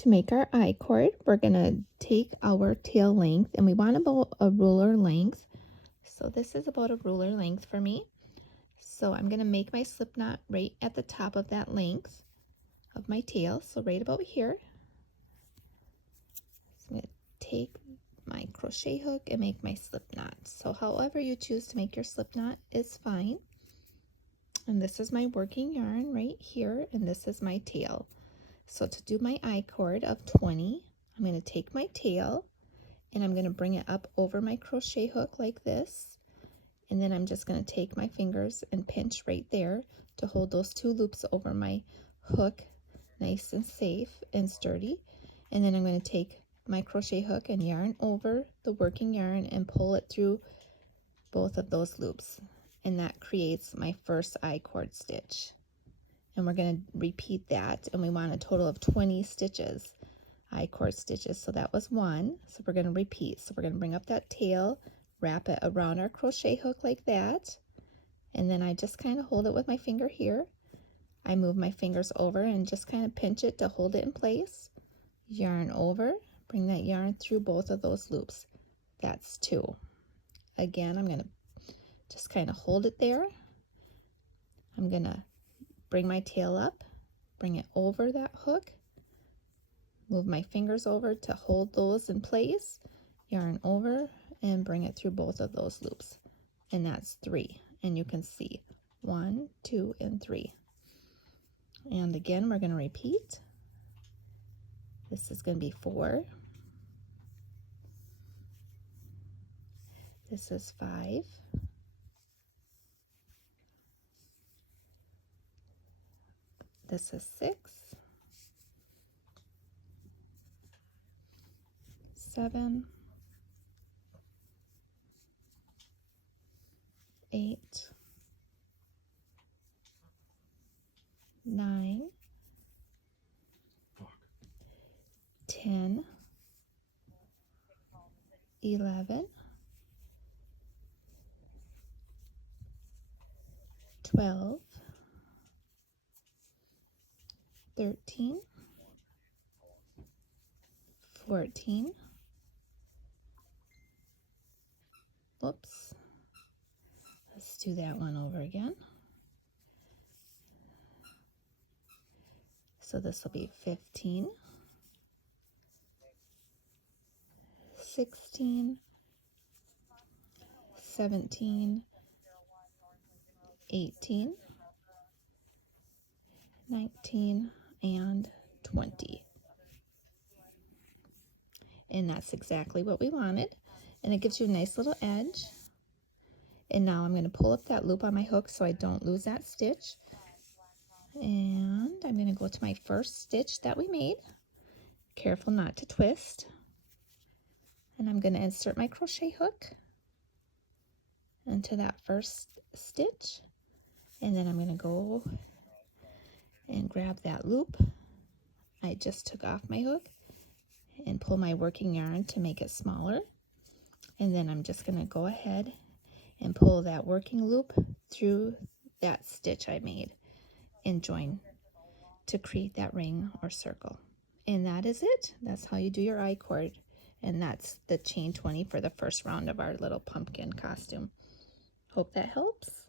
To make our I-cord, we're going to take our tail length, and we want about a ruler length. So this is about a ruler length for me. So I'm going to make my slip knot right at the top of that length of my tail. So right about here. So I'm going to take my crochet hook and make my slip knot. So however you choose to make your slip knot is fine. And this is my working yarn right here, and this is my tail. So to do my I-cord of 20, I'm going to take my tail and I'm going to bring it up over my crochet hook like this. And then I'm just going to take my fingers and pinch right there to hold those 2 loops over my hook nice and safe and sturdy. And then I'm going to take my crochet hook and yarn over the working yarn and pull it through both of those loops. And that creates my first I-cord stitch. And we're going to repeat that, and we want a total of 20 stitches, I-cord stitches. So that was 1. So we're going to repeat. So we're going to bring up that tail, wrap it around our crochet hook like that, and then I just kind of hold it with my finger here. I move my fingers over and just kind of pinch it to hold it in place. Yarn over, bring that yarn through both of those loops. That's 2. Again, I'm going to just kind of hold it there. I'm going to bring my tail up, bring it over that hook, move my fingers over to hold those in place, yarn over, and bring it through both of those loops. And that's 3. And you can see 1, 2, and 3. And again, we're going to repeat. This is going to be 4. This is 5. This is 6. 7. 8. 9. 10. 11. 12. 13. 14. Whoops. Let's do that one over again. So this will be 15, 16, 17, 18, 19, and 20. And that's exactly what we wanted. And it gives you a nice little edge. And now I'm going to pull up that loop on my hook so I don't lose that stitch. And I'm going to go to my first stitch that we made. Careful not to twist. And I'm going to insert my crochet hook into that first stitch. And then I'm going to go and grab that loop I just took off my hook and pull my working yarn to make it smaller. And then I'm just going to go ahead and pull that working loop through that stitch I made and join to create that ring or circle. And that is it. That's how you do your I-cord. And that's the chain 20 for the first round of our little pumpkin costume. Hope that helps.